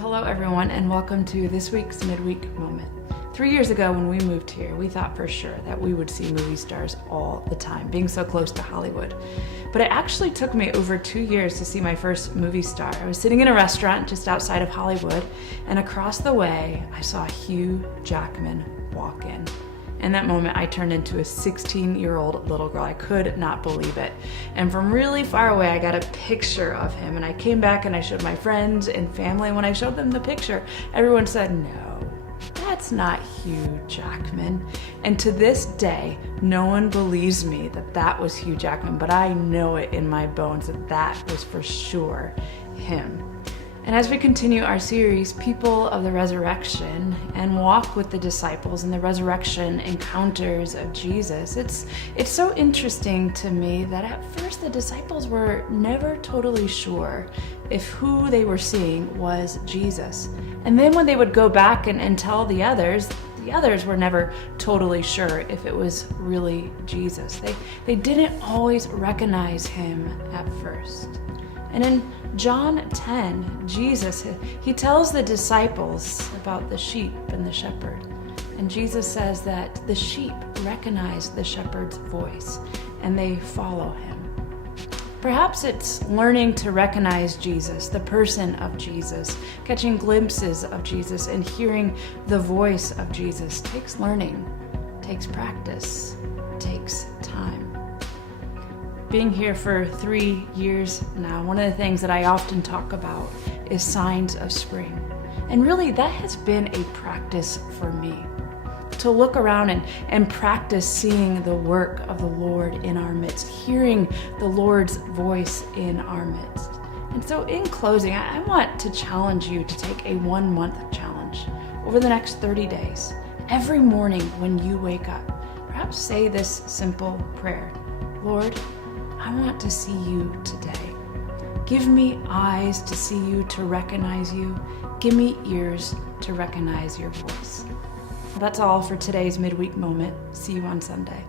Hello everyone, and welcome to this week's Midweek Moment. 3 years ago when we moved here, we thought for sure that we would see movie stars all the time, being so close to Hollywood. But it actually took me over 2 years to see my first movie star. I was sitting in a restaurant just outside of Hollywood, and across the way, I saw Hugh Jackman walk in. In that moment, I turned into a 16-year-old little girl. I could not believe it. And from really far away, I got a picture of him. And I came back and I showed my friends and family. And when I showed them the picture, everyone said, "No, that's not Hugh Jackman." And to this day, no one believes me that that was Hugh Jackman, but I know it in my bones that that was for sure him. And as we continue our series, People of the Resurrection, and walk with the disciples in the resurrection encounters of Jesus, it's so interesting to me that at first the disciples were never totally sure if who they were seeing was Jesus. And then when they would go back and tell the others were never totally sure if it was really Jesus. They didn't always recognize him at first. And in John 10, Jesus, he tells the disciples about the sheep and the shepherd. And Jesus says that the sheep recognize the shepherd's voice and they follow him. Perhaps it's learning to recognize Jesus, the person of Jesus, catching glimpses of Jesus and hearing the voice of Jesus takes learning, takes practice, takes time. Being here for 3 years now, one of the things that I often talk about is signs of spring. And really, that has been a practice for me. To look around and practice seeing the work of the Lord in our midst, hearing the Lord's voice in our midst. And so in closing, I want to challenge you to take a 1-month challenge over the next 30 days. Every morning when you wake up, perhaps say this simple prayer: Lord, I want to see you today. Give me eyes to see you, to recognize you. Give me ears to recognize your voice. Well, that's all for today's Midweek Moment. See you on Sunday.